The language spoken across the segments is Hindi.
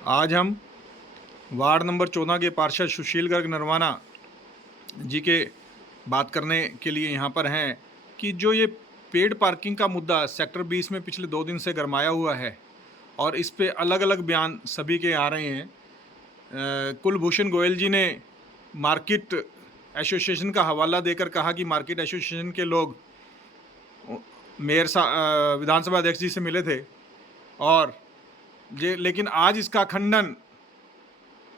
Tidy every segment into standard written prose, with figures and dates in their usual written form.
आज हम वार्ड नंबर 14 के पार्षद सुशील गर्ग नरवाना जी के बात करने के लिए यहाँ पर हैं कि जो ये पेड पार्किंग का मुद्दा सेक्टर 20 में पिछले 2 दिन से गरमाया हुआ है और इस पे अलग-अलग बयान सभी के आ रहे हैं। कुलभूषण गोयल जी ने मार्केट एसोसिएशन का हवाला देकर कहा कि मार्केट एसोसिएशन के लोग विधानसभा अध्यक्ष जी से मिले थे और लेकिन आज इसका खंडन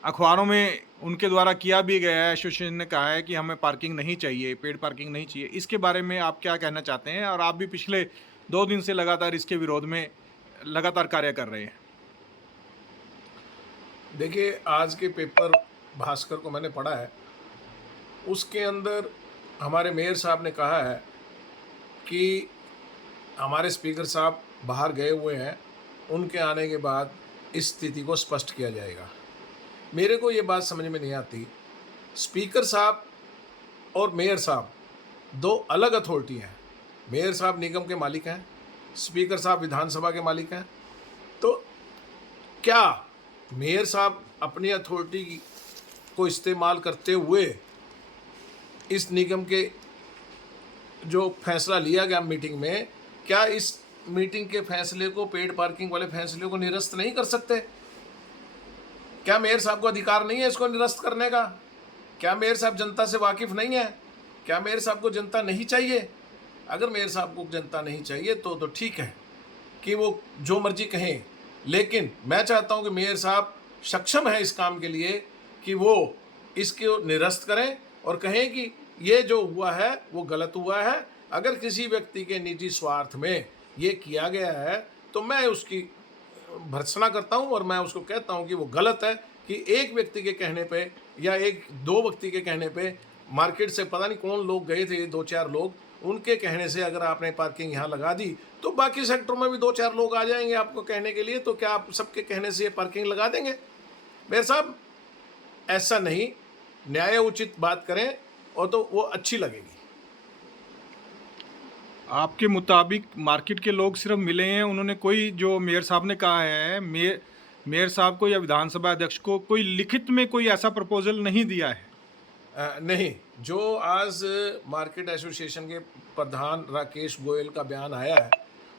अखबारों में उनके द्वारा किया भी गया है। एसोसिएशन ने कहा है कि हमें पार्किंग नहीं चाहिए, पेड पार्किंग नहीं चाहिए। इसके बारे में आप क्या कहना चाहते हैं? और आप भी पिछले 2 दिन से लगातार इसके विरोध में लगातार कार्य कर रहे हैं। देखिए, आज के पेपर भास्कर को मैंने पढ़ा है। उसके अंदर हमारे मेयर साहब ने कहा है कि हमारे स्पीकर साहब बाहर गए हुए हैं, उनके आने के बाद इस स्थिति को स्पष्ट किया जाएगा। मेरे को ये बात समझ में नहीं आती। स्पीकर साहब और मेयर साहब दो अलग अथॉरिटी हैं। मेयर साहब निगम के मालिक हैं, स्पीकर साहब विधानसभा के मालिक हैं। तो क्या मेयर साहब अपनी अथॉरिटी को इस्तेमाल करते हुए इस निगम के जो फैसला लिया गया मीटिंग में, क्या इस मीटिंग के फैसले को, पेड पार्किंग वाले फैसले को निरस्त नहीं कर सकते? क्या मेयर साहब को अधिकार नहीं है इसको निरस्त करने का? क्या मेयर साहब जनता से वाकिफ़ नहीं है? क्या मेयर साहब को जनता नहीं चाहिए? अगर मेयर साहब को जनता नहीं चाहिए तो ठीक है कि वो जो मर्जी कहें, लेकिन मैं चाहता हूं कि मेयर साहब सक्षम है इस काम के लिए कि वो इसको निरस्त करें और कहें कि ये जो हुआ है वो गलत हुआ है। अगर किसी व्यक्ति के निजी स्वार्थ में ये किया गया है तो मैं उसकी भर्त्सना करता हूं और मैं उसको कहता हूं कि वो गलत है कि एक व्यक्ति के कहने पे या एक दो व्यक्ति के कहने पे, मार्केट से पता नहीं कौन लोग गए थे, 2-4 लोग, उनके कहने से अगर आपने पार्किंग यहाँ लगा दी तो बाकी सेक्टरों में भी 2-4 लोग आ जाएंगे आपको कहने के लिए। तो क्या आप सबके कहने से ये पार्किंग लगा देंगे? मेरे साहब, ऐसा नहीं, न्याय उचित बात करें और तो वो अच्छी लगेगी। आपके मुताबिक मार्केट के लोग सिर्फ मिले हैं, उन्होंने कोई, जो मेयर साहब ने कहा है, मेयर साहब को या विधानसभा अध्यक्ष को कोई लिखित में कोई ऐसा प्रपोजल नहीं दिया है? नहीं, जो आज मार्केट एसोसिएशन के प्रधान राकेश गोयल का बयान आया है,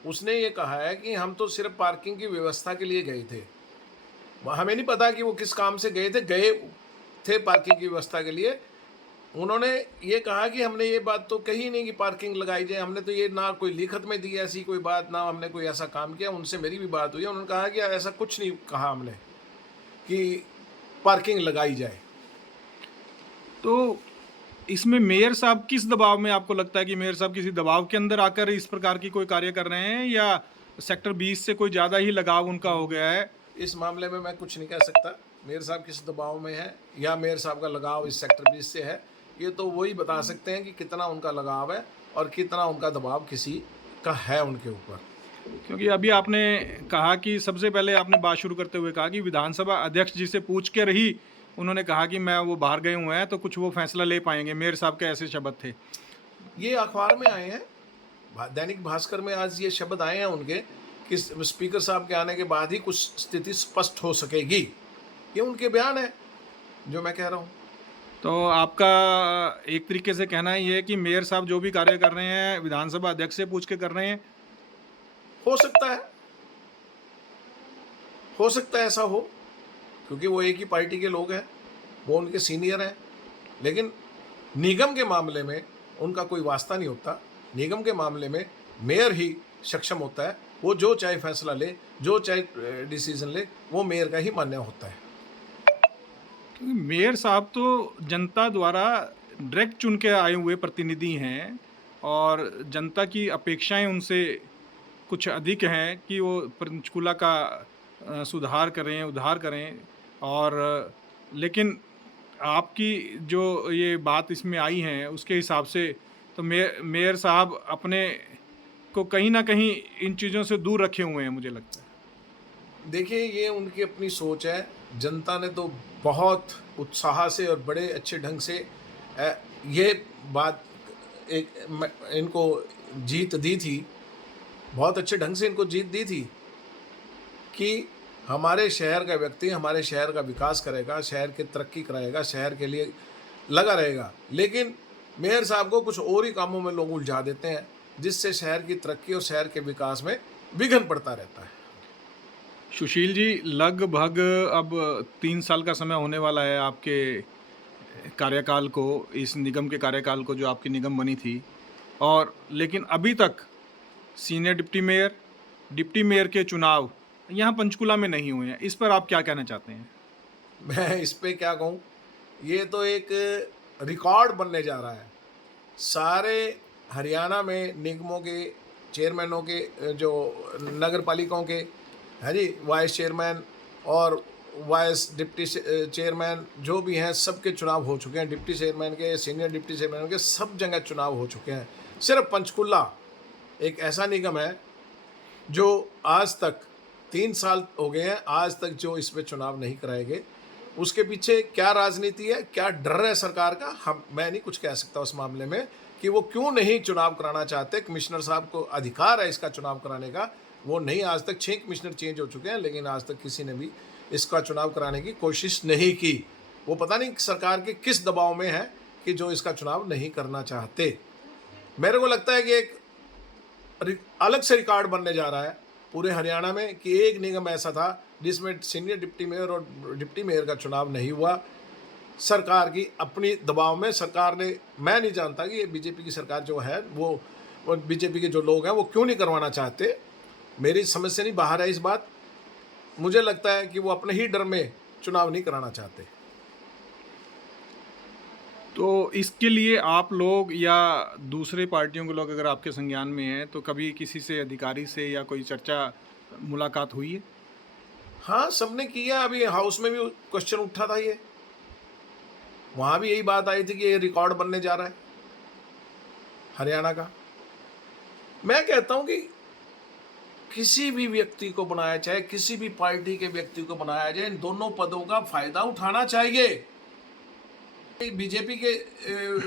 उसने ये कहा है कि हम तो सिर्फ पार्किंग की व्यवस्था के लिए गए थे। हमें नहीं पता कि वो किस काम से गए थे पार्किंग की व्यवस्था के लिए। उन्होंने ये कहा कि हमने ये बात तो कही नहीं कि पार्किंग लगाई जाए। हमने तो ये ना कोई लिखत में दी ऐसी कोई बात, ना हमने कोई ऐसा काम किया। उनसे मेरी भी बात हुई है, उन्होंने कहा कि ऐसा कुछ नहीं कहा हमने कि पार्किंग लगाई जाए। तो इसमें मेयर साहब किस दबाव में, आपको लगता है कि मेयर साहब किसी दबाव के अंदर आकर इस प्रकार की कोई कार्य कर रहे हैं, या सेक्टर 20 से कोई ज़्यादा ही लगाव उनका हो गया है? इस मामले में मैं कुछ नहीं कह सकता मेयर साहब किस दबाव में है या मेयर साहब का लगाव इस सेक्टर 20 से है। ये तो वही बता सकते हैं कि कितना उनका लगाव है और कितना उनका दबाव किसी का है उनके ऊपर। क्योंकि अभी आपने कहा कि सबसे पहले आपने बात शुरू करते हुए कहा कि विधानसभा अध्यक्ष जी से पूछ कर ही उन्होंने कहा कि मैं वो बाहर गए हुए हैं तो कुछ वो फैसला ले पाएंगे। मेयर साहब के ऐसे शब्द थे। ये अखबार में आए हैं, दैनिक भास्कर में आज ये शब्द आए हैं उनके कि स्पीकर साहब के आने के बाद ही कुछ स्थिति स्पष्ट हो सकेगी। ये उनके बयान है जो मैं कह रहा हूँ। तो आपका एक तरीके से कहना ये है कि मेयर साहब जो भी कार्य कर रहे हैं विधानसभा अध्यक्ष से पूछ के कर रहे हैं? हो सकता है, हो सकता है ऐसा हो, क्योंकि वो एक ही पार्टी के लोग हैं, वो उनके सीनियर हैं। लेकिन निगम के मामले में उनका कोई वास्ता नहीं होता। निगम के मामले में मेयर ही सक्षम होता है। वो जो चाहे फैसला ले, जो चाहे डिसीजन ले, वो मेयर का ही मान्य होता है। मेयर साहब तो जनता द्वारा डायरेक्ट चुन के आए हुए प्रतिनिधि हैं और जनता की अपेक्षाएं उनसे कुछ अधिक हैं कि वो पंचकूला का सुधार करें, उद्धार करें। और लेकिन आपकी जो ये बात इसमें आई है उसके हिसाब से तो मेयर साहब अपने को कहीं ना कहीं इन चीज़ों से दूर रखे हुए हैं, मुझे लगता है। देखिए, ये उनकी अपनी सोच है। जनता ने तो बहुत उत्साह से और बड़े अच्छे ढंग से ये बात इनको जीत दी थी। बहुत अच्छे ढंग से इनको जीत दी थी कि हमारे शहर का व्यक्ति हमारे शहर का विकास करेगा, शहर की तरक्की कराएगा, शहर के लिए लगा रहेगा। लेकिन मेयर साहब को कुछ और ही कामों में लोग उलझा देते हैं, जिससे शहर की तरक्की और शहर के विकास में विघ्न पड़ता रहता है। सुशील जी, लगभग अब 3 साल का समय होने वाला है आपके कार्यकाल को, इस निगम के कार्यकाल को जो आपकी निगम बनी थी, और लेकिन अभी तक सीनियर डिप्टी मेयर के चुनाव यहाँ पंचकुला में नहीं हुए हैं। इस पर आप क्या कहना चाहते हैं? मैं इस पे क्या कहूँ, ये तो एक रिकॉर्ड बनने जा रहा है। सारे हरियाणा में निगमों के चेयरमैनों के जो नगर पालिकाओं के है जी वाइस चेयरमैन और वाइस डिप्टी चेयरमैन जो भी हैं सबके चुनाव हो चुके हैं। डिप्टी चेयरमैन के, सीनियर डिप्टी चेयरमैन के सब जगह चुनाव हो चुके हैं। सिर्फ पंचकुला एक ऐसा निगम है जो आज तक 3 साल हो गए हैं, आज तक जो इस पे चुनाव नहीं कराए गए। उसके पीछे क्या राजनीति है, क्या डर है सरकार का, मैं नहीं कुछ कह सकता उस मामले में कि वो क्यों नहीं चुनाव कराना चाहते। कमिश्नर साहब को अधिकार है इसका चुनाव कराने का, वो नहीं, आज तक 6 कमिश्नर चेंज हो चुके हैं, लेकिन आज तक किसी ने भी इसका चुनाव कराने की कोशिश नहीं की। वो पता नहीं सरकार के किस दबाव में है कि जो इसका चुनाव नहीं करना चाहते। मेरे को लगता है कि एक अलग से रिकॉर्ड बनने जा रहा है पूरे हरियाणा में कि एक निगम ऐसा था जिसमें सीनियर डिप्टी मेयर और डिप्टी मेयर का चुनाव नहीं हुआ। सरकार की अपनी दबाव में सरकार ने, मैं नहीं जानता कि ये बीजेपी की सरकार जो है वो बीजेपी के जो लोग हैं वो क्यों नहीं करवाना चाहते। मेरी समझ से नहीं बाहर है इस बात। मुझे लगता है कि वो अपने ही डर में चुनाव नहीं कराना चाहते। तो इसके लिए आप लोग या दूसरे पार्टियों के लोग अगर आपके संज्ञान में हैं, तो कभी किसी से, अधिकारी से या कोई चर्चा, मुलाकात हुई है? हाँ, सबने किया। अभी हाउस में भी क्वेश्चन उठा था, ये वहाँ भी यही बात आई थी कि ये रिकॉर्ड बनने जा रहा है हरियाणा का। मैं कहता हूँ कि किसी भी व्यक्ति को बनाया, चाहे किसी भी पार्टी के व्यक्ति को बनाया जाए, इन दोनों पदों का फायदा उठाना चाहिए। बीजेपी के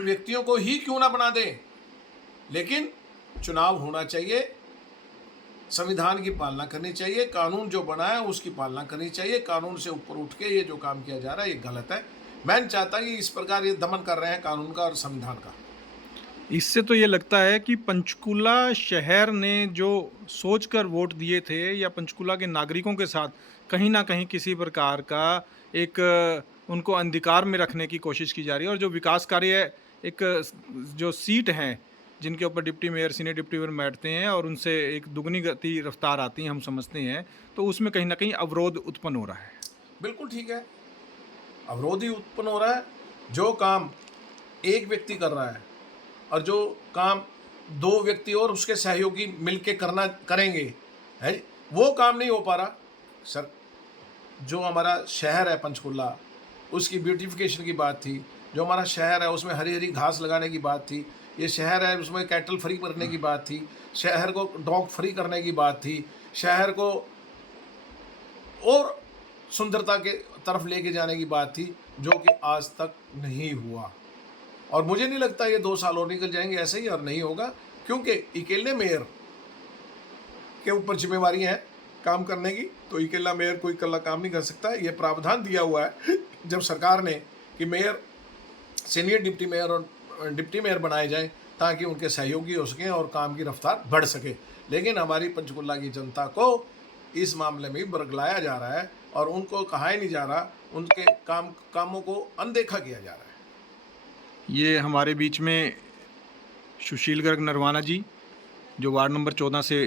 व्यक्तियों को ही क्यों ना बना दें, लेकिन चुनाव होना चाहिए, संविधान की पालना करनी चाहिए, कानून जो बना है उसकी पालना करनी चाहिए। कानून से ऊपर उठ के ये जो काम किया जा रहा है ये गलत है। मैं नहीं चाहता कि इस प्रकार ये दमन कर रहे हैं कानून का और संविधान का। इससे तो ये लगता है कि पंचकुला शहर ने जो सोचकर वोट दिए थे, या पंचकुला के नागरिकों के साथ कहीं ना कहीं किसी प्रकार का एक उनको अंधकार में रखने की कोशिश की जा रही है, और जो विकास कार्य, एक जो सीट हैं जिनके ऊपर deputy mayor, senior deputy mayor बैठते हैं और उनसे एक दुगनी गति रफ्तार आती है, हम समझते हैं, तो उसमें कहीं ना कहीं अवरोध उत्पन्न हो रहा है। बिल्कुल ठीक है, अवरोध ही उत्पन्न हो रहा है। जो काम एक व्यक्ति कर रहा है और जो काम 2 व्यक्ति और उसके सहयोगी मिलके करेंगे, है वो काम नहीं हो पा रहा। सर, जो हमारा शहर है पंचकुला, उसकी ब्यूटिफिकेशन की बात थी। जो हमारा शहर है उसमें हरी हरी घास लगाने की बात थी। ये शहर है उसमें कैटल फ्री करने की बात थी। शहर को डॉग फ्री करने की बात थी। शहर को और सुंदरता के तरफ लेके जाने की बात थी, जो कि आज तक नहीं हुआ। और मुझे नहीं लगता ये 2 साल और निकल जाएंगे ऐसे ही और नहीं होगा, क्योंकि अकेले मेयर के ऊपर जिम्मेवारी है काम करने की। तो अकेला मेयर कोई इकल्ला काम नहीं कर सकता। ये प्रावधान दिया हुआ है जब सरकार ने कि मेयर, सीनियर डिप्टी मेयर और डिप्टी मेयर बनाए जाएं ताकि उनके सहयोगी हो सकें और काम की रफ्तार बढ़ सके। लेकिन हमारी पंचकुला की जनता को इस मामले में बरगलाया जा रहा है और उनको कहा ही नहीं जा रहा, उनके कामों को अनदेखा किया जा रहा है। ये हमारे बीच में सुशील गर्ग नरवाना जी, जो वार्ड नंबर 14 से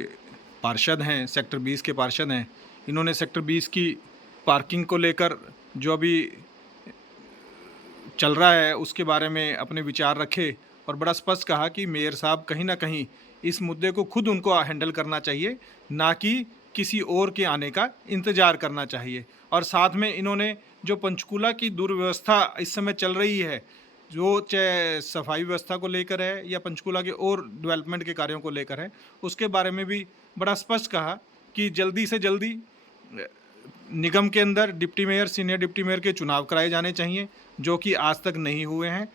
पार्षद हैं, सेक्टर 20 के पार्षद हैं, इन्होंने सेक्टर 20 की पार्किंग को लेकर जो अभी चल रहा है उसके बारे में अपने विचार रखे और बड़ा स्पष्ट कहा कि मेयर साहब कहीं ना कहीं इस मुद्दे को खुद उनको हैंडल करना चाहिए, ना कि किसी और के आने का इंतज़ार करना चाहिए। और साथ में इन्होंने जो पंचकुला की दुर्व्यवस्था इस समय चल रही है, जो चाहे सफाई व्यवस्था को लेकर है या पंचकुला के और डेवलपमेंट के कार्यों को लेकर है, उसके बारे में भी बड़ा स्पष्ट कहा कि जल्दी से जल्दी निगम के अंदर deputy mayor, senior deputy mayor के चुनाव कराए जाने चाहिए, जो कि आज तक नहीं हुए हैं।